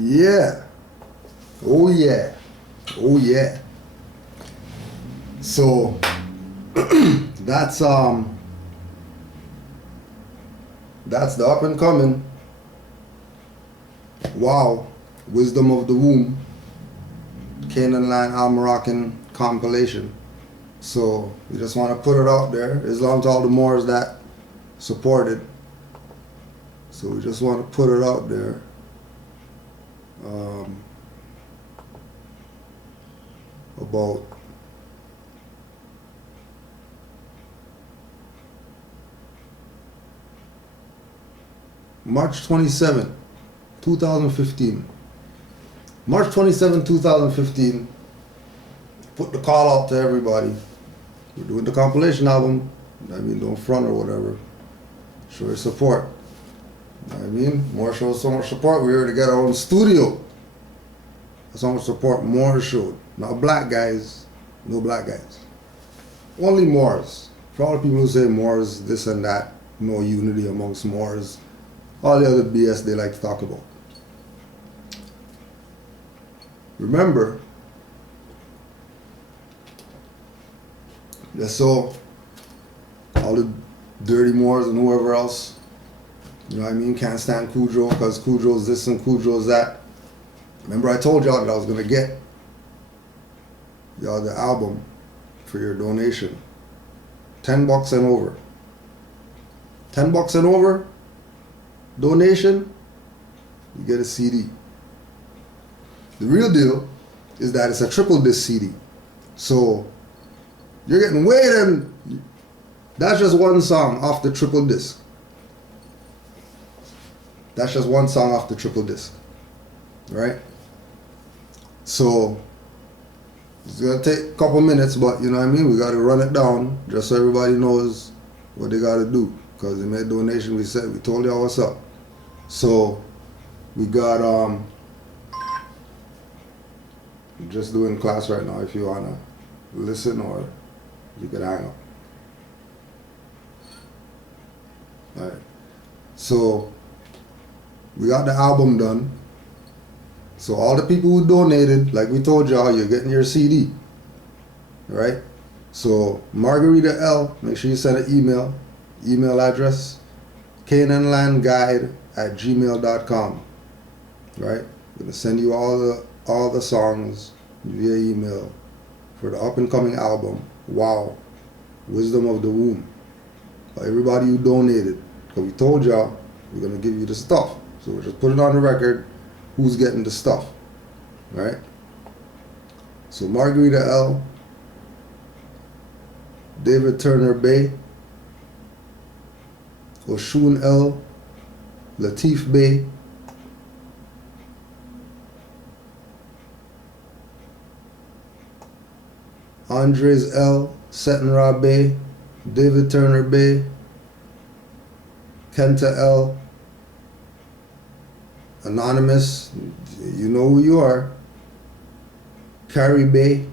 Yeah. Oh yeah. Oh yeah. So that's that's the up and coming. Wow. Wisdom of the Womb. Canaanland Almoroccan compilation. So we just want to put it out there. Islam's all the Moors that support it. So we just want to put it out there. About March 27, 2015. March 27, 2015. Put the call out to everybody. We're doing the compilation album. I mean, don't front or whatever. Show your support. You know what I mean? More shows so much support. We're here to get our own studio. That's how much support Moors showed. Not black guys. No black guys. Only Moors. For all the people who say Moors, this and that, no unity amongst Moors. All the other BS they like to talk about. Remember, just so all the dirty Moors and whoever else, you know what I mean, can't stand Cujo because Cujo's this and Cujo's that. Remember I told y'all that I was going to get y'all the album for your donation. $10 and over. $10 and over, donation, you get a CD. The real deal is that it's a triple disc CD. So you're getting way then. That's just one song off the triple disc. That's just one song off the triple disc. Right? So it's gonna take a couple minutes, but you know what I mean? We gotta run it down just so everybody knows what they gotta do. Because they made a donation, we told y'all what's up. So we got just doing class right now if you wanna listen or you can hang up. Alright. So we got the album done. So all the people who donated, like we told y'all, you're getting your CD. Right? So Margarita L, make sure you send an email. Email address canaanlandguide@gmail.com. Right? I'm gonna send you all the songs via email for the up and coming album. Wow, Wisdom of the Womb. For everybody who donated, because we told y'all we're gonna give you the stuff. So we're just putting on the record who's getting the stuff. Right? So Margarita L, David Turner Bay, Oshun L, Latif Bay, Andres L, Setenra Bay, David Turner Bay, Kenta L, Anonymous, you know who you are, Carrie Bay,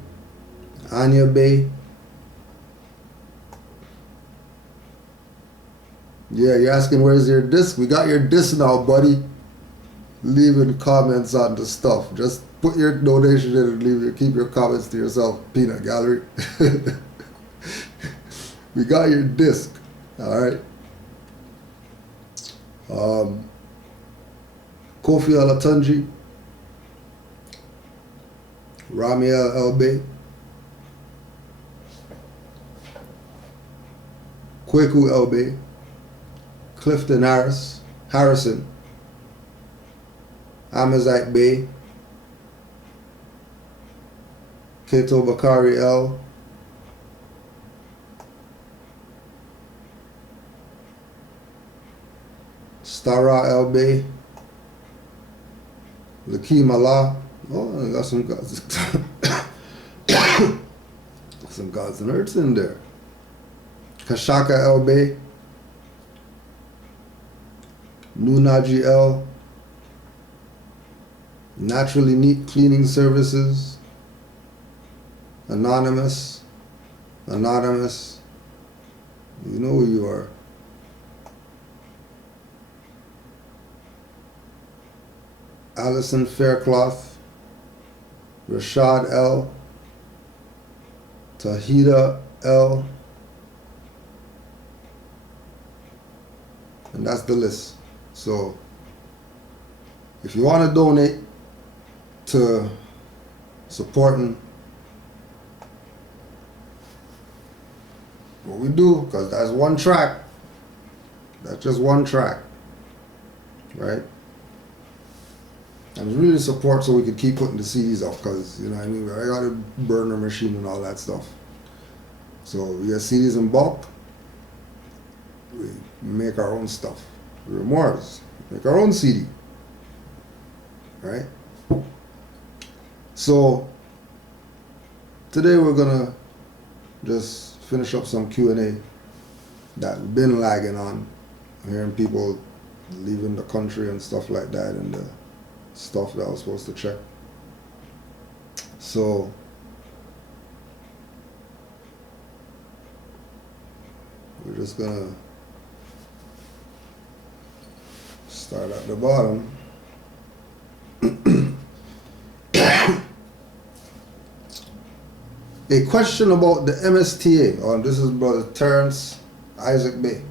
Anya Bay. Yeah, you're asking where's your disc? We got your disc now, buddy. Leaving comments on the stuff. Just put your donation in and keep your comments to yourself, Peanut Gallery. We got your disc. Alright. Kofi Alatunji, Ramiel Elbe, Kweku Elbe, Clifton Harrison, Amazite Bay, Keto Bakari L, Stara El Bay, Lakeem Allah. Oh, I got some gods. Some gods and earths in there. Kashaka El Bay, Nunaji L, Naturally Neat Cleaning Services, Anonymous, you know who you are. Allison Faircloth, Rashad L, Tahida L, and that's the list. So if you want to donate to supporting what we do, because that's one track, that's just one track, right? And really support so we could keep putting the CDs up, because, you know what I mean, I got a burner machine and all that stuff. So we get CDs in bulk, we make our own stuff. We're Moors, make our own CD, right? So today we're gonna just finish up some Q&A that we've been lagging on. I'm hearing people leaving the country and stuff like that, and the stuff that I was supposed to check. So we're just gonna start at the bottom. A question about the MSTA. Oh, this is Brother Terrence Isaac Bay.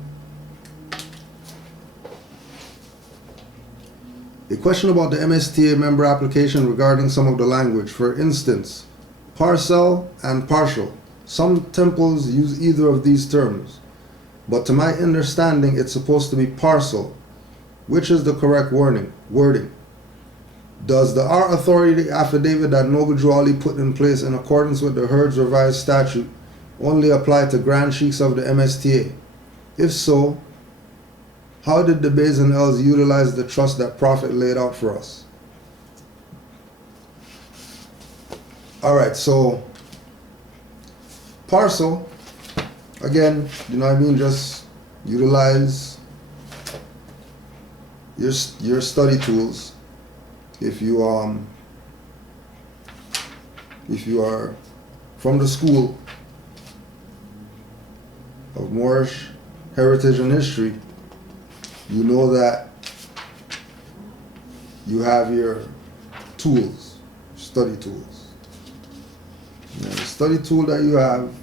A question about the MSTA member application regarding some of the language. For instance, parcel and partial. Some temples use either of these terms, but to my understanding, it's supposed to be parcel. Which is the correct wording? Does the Our Authority affidavit that Noble Drew Ali put in place in accordance with the Herds Revised Statute only apply to Grand Sheiks of the MSTA? If so, how did the Bays and L's utilize the trust that Prophet laid out for us? Alright, so parcel, again, you know what I mean, just utilize your study tools. If you are from the school of Moorish heritage and history, you know that you have your tools, study tools. Now, the study tool that you have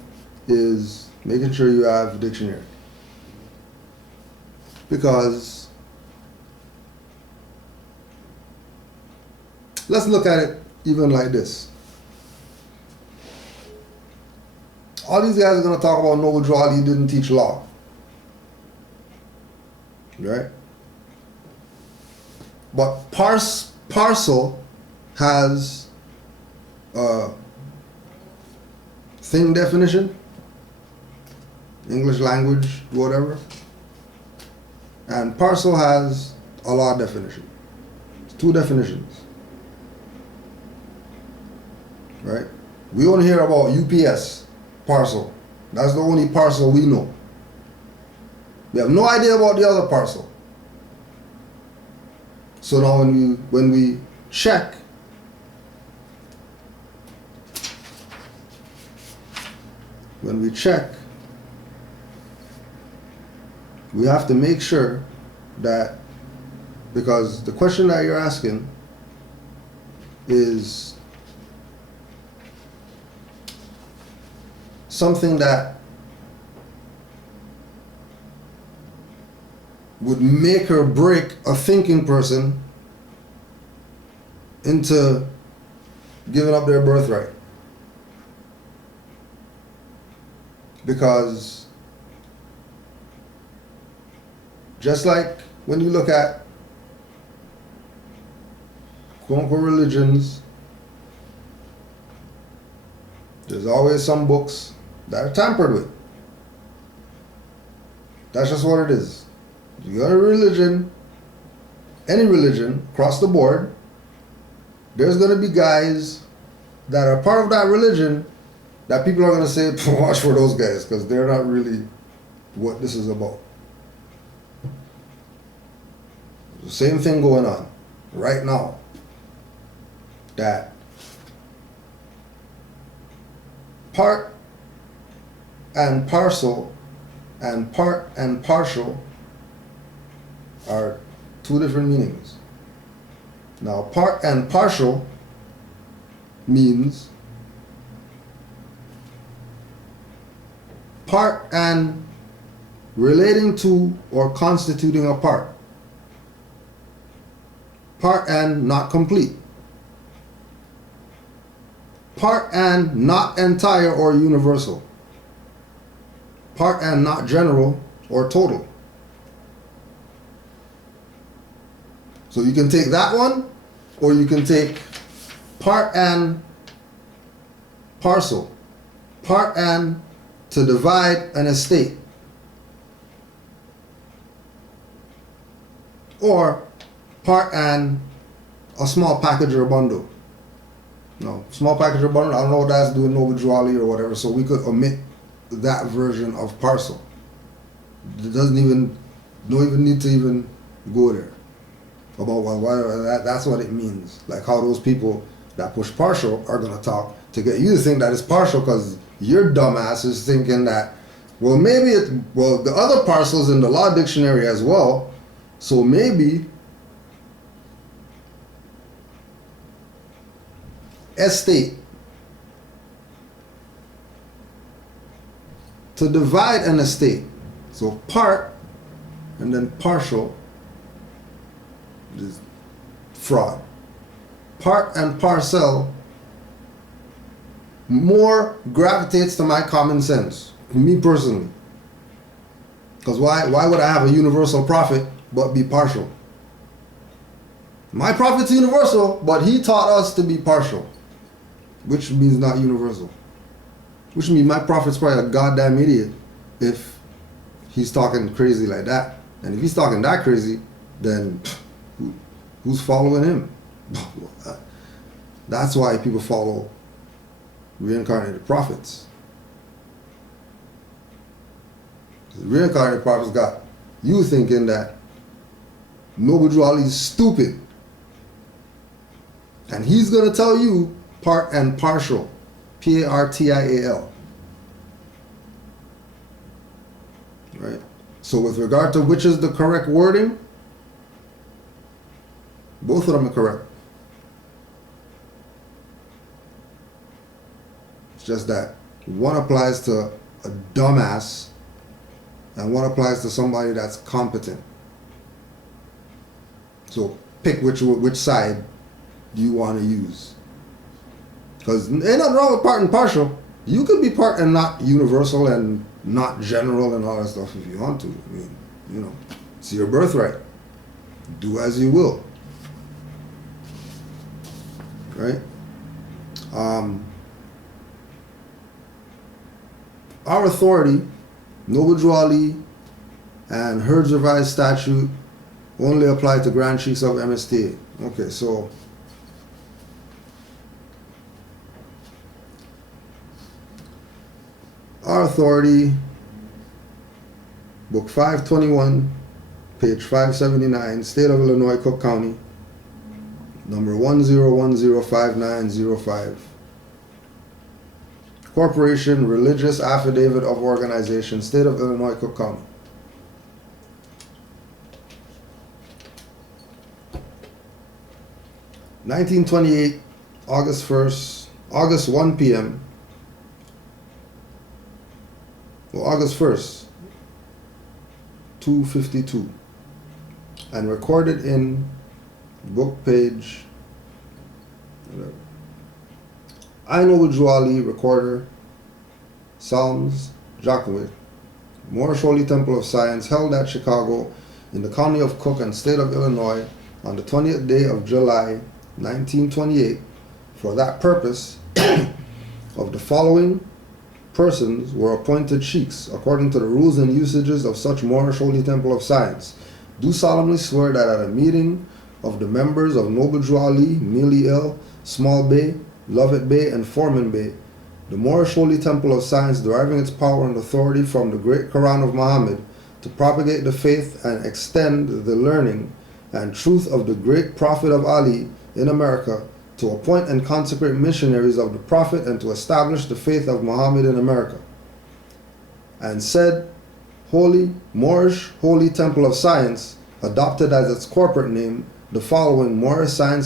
is making sure you have a dictionary, because let's look at it even like this. All these guys are going to talk about Noble Drew Ali didn't teach law. Right? But parcel has a thing definition, English language, whatever. And parcel has a law definition. It's two definitions. Right? We only hear about UPS parcel. That's the only parcel we know. We have no idea about the other parcel. So now when we check, we have to make sure that, because the question that you're asking is something that would make or break a thinking person into giving up their birthright. Because just like when you look at quote-unquote religions, there's always some books that are tampered with. That's just what it is. You got a religion, any religion, across the board, there's going to be guys that are part of that religion that people are going to say, watch for those guys, because they're not really what this is about. The same thing going on right now. That part and parcel and part and partial are two different meanings. Now, part and partial means part and relating to or constituting a part. Part and not complete. Part and not entire or universal. Part and not general or total. So you can take that one, or you can take part and parcel. Part and to divide an estate. Or part and a small package or a bundle. No, small package or bundle, I don't know what that's doing, no withdrawal or whatever, so we could omit that version of parcel. It doesn't even, don't even need to even go there. About that's what it means. Like how those people that push partial are going to talk to get you to think that it's partial, because your dumbass is thinking that, well, maybe the other parcel's in the law dictionary as well, so maybe estate, to divide an estate. So part and then partial is fraud. Part and parcel more gravitates to my common sense, me personally. Because why would I have a universal profit but be partial? My profit's universal, but he taught us to be partial, which means not universal. Which means my prophet's probably a goddamn idiot if he's talking crazy like that. And if he's talking that crazy, then who's following him? That's why people follow reincarnated prophets. The reincarnated prophets got you thinking that Noble Ali is stupid. And he's going to tell you part and partial. Partial. Right? So with regard to which is the correct wording, both of them are correct. It's just that one applies to a dumbass and one applies to somebody that's competent. So pick which side do you want to use. Because ain't nothing wrong with part and partial. You could be part and not universal and not general and all that stuff if you want to. I mean, you know, it's your birthright. Do as you will. Right? Our authority, Noble Drew Ali, and Herds Revised Statute only apply to Grand Chiefs of MSTA. Okay, so our authority, book 521, page 579, State of Illinois, Cook County, number 10105905. Corporation, Religious Affidavit of Organization, State of Illinois, Cook County. (1928), August 1st, August 1 p.m. Well, August 1st, 2:52, and recorded in book page, whatever. I, Noble Drew Ali, recorder, Psalms, Jacqueline, Moorish Holy Temple of Science, held at Chicago in the county of Cook and state of Illinois on the 20th day of July, 1928, for that purpose, of the following persons were appointed sheikhs according to the rules and usages of such Moorish Holy Temple of Science. Do solemnly swear that at a meeting of the members of Noble Drew Ali, Mili El, Small Bay, Lovett Bay, and Foreman Bay, the Moorish Holy Temple of Science, deriving its power and authority from the great Quran of Muhammad to propagate the faith and extend the learning and truth of the great Prophet of Ali in America, to appoint and consecrate missionaries of the Prophet and to establish the faith of Muhammad in America. And said Holy Moorish Holy Temple of Science adopted as its corporate name the following Moorish Science